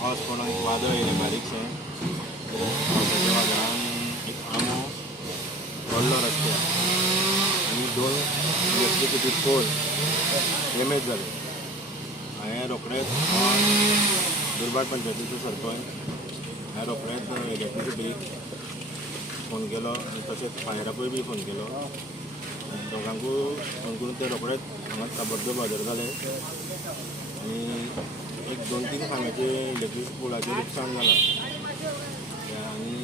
पावस पडून एक वादळ येयलें बारीकशें. पावसाच्या वादळान एक आंबो पडलो रस्त्यार आनी 2 इलेक्ट्रिसिटी पोल डॅमेज जाले. हांवें रोखडेंच दुर्भाट पंचायतीचो सरपंच हांवें रोखडेंच इलेक्ट्रिसिटीक फोन केलो आनी तशेंच फायराकूय बी फोन केलो. दोगांकूय फोन करून ते रोखडेच हांगा ताबडतोब हजर जाले आनी एक 2-3 खांब्याचे इलेक्ट्रिसिटी पोलाचें लुकसाण जालां. आनी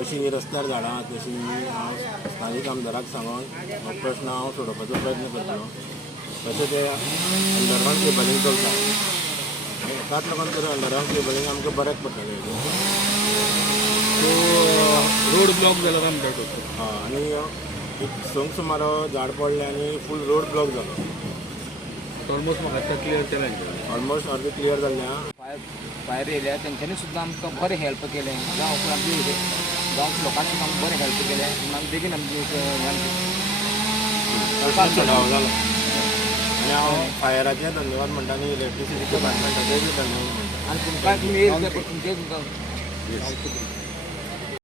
अशीं रस्त्यार झाडां आहात तशीं हांव स्थानीक आमदाराक सांगून हो प्रश्न हांव सोडोवपाचो प्रयत्न करतलो. तशें ते अंडरग्रावंड केबलींग चलता एकाच लागून तर अंडरग्रावंड केबलींग आमकां बऱ्याक पडटलें. रोड ब्लॉक जाला आमच्या आनी एक संक सुमार झाड पडलें आनी फूल रोड ब्लॉक जालो. ऑलमोस्ट म्हाका क्लियर केलें ऑलमोस्ट अर्दें क्लियर जाल्लें. भायर येयल्या तेंच्यांनी सुद्दां आमकां बरें हेल्प केलें. जावं आमचे गांवच्या लोकांनी सुद्दां आमकां बरें हेल्प केलें. आमकां बेगीन आमचे सडाव जालो आनी हांव फायराचे धन्यवाद म्हणटा आनी इलेक्ट्रिसिटी डिपार्टमेंटाचेय बी धन्यवाद म्हणटा. आनी तुमकां तुमी तुमचे